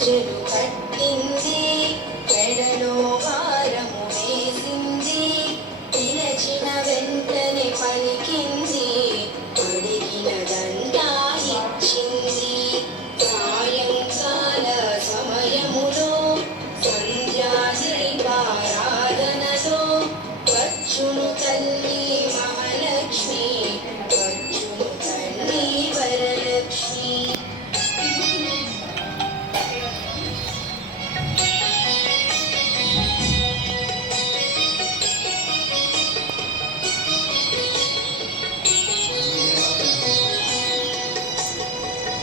గజ్జెలు కట్టింది, మెడలో హారము వేసింది, పిలచిన వెంటనే పలికింది, అడిగినదంతా ఇచ్చింది. సాయంకాల సమయములో సంధ్యాదీపారాధనలో వచ్చును తల్లి మహాలక్ష్మి, వచ్చును తల్లి వరలక్ష్మి.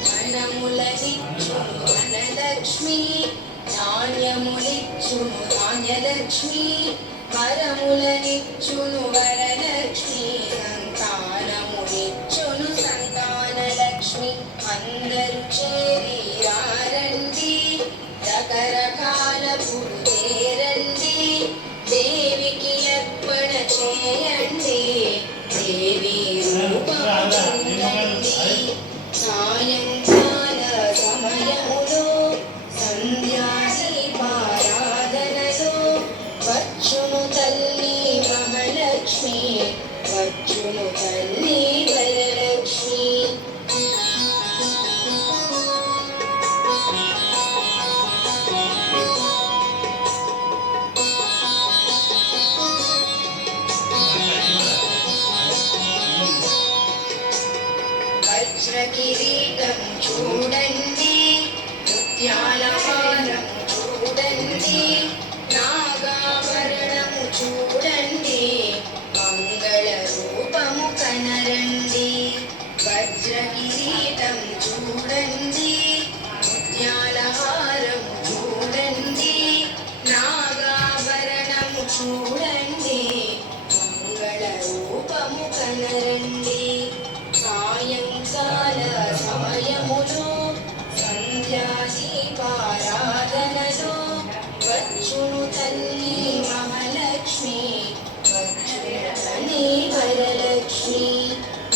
ధనములనిచ్చును ధనలక్ష్మి, ధాన్యములిచ్చును ధాన్యలక్ష్మి, వరములనిచ్చును వరలక్ష్మి, సంతానములిచ్చును సంతానలక్ష్మి. అందరూ చేరి రారండి, రకరకాల పూలు తేరండి, దేవికి అర్పణ చేయండి, దేవి రూపము చెందండి. సాయంకాల సమయములో సంధ్యాదీపారాధనలో వచ్చును తల్లి మహాలక్ష్మి, వచ్చును తల్లి వరలక్ష్మి. వజ్ర కిరీటం చూడండి, ముత్యాల హారము చూడండి, నాగాభరణము చూడండి, మంగళ రూపము కనరండి. వజ్ర కిరీటం చూడండి, ముత్యాల హారము చూడండి, నాగాభరణము చూడండి, మంగళ రూపము కనరండి. సాయంకాల సమయములో సంధ్యాదీపారాధనలో వచ్చును తల్లి మహాలక్ష్మి, వచ్చును తల్లి వరలక్ష్మి,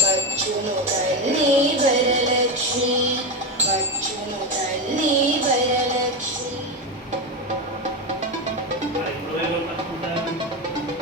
వచ్చును తల్లి వరలక్ష్మి, వచ్చును తల్లి వరలక్ష్మి.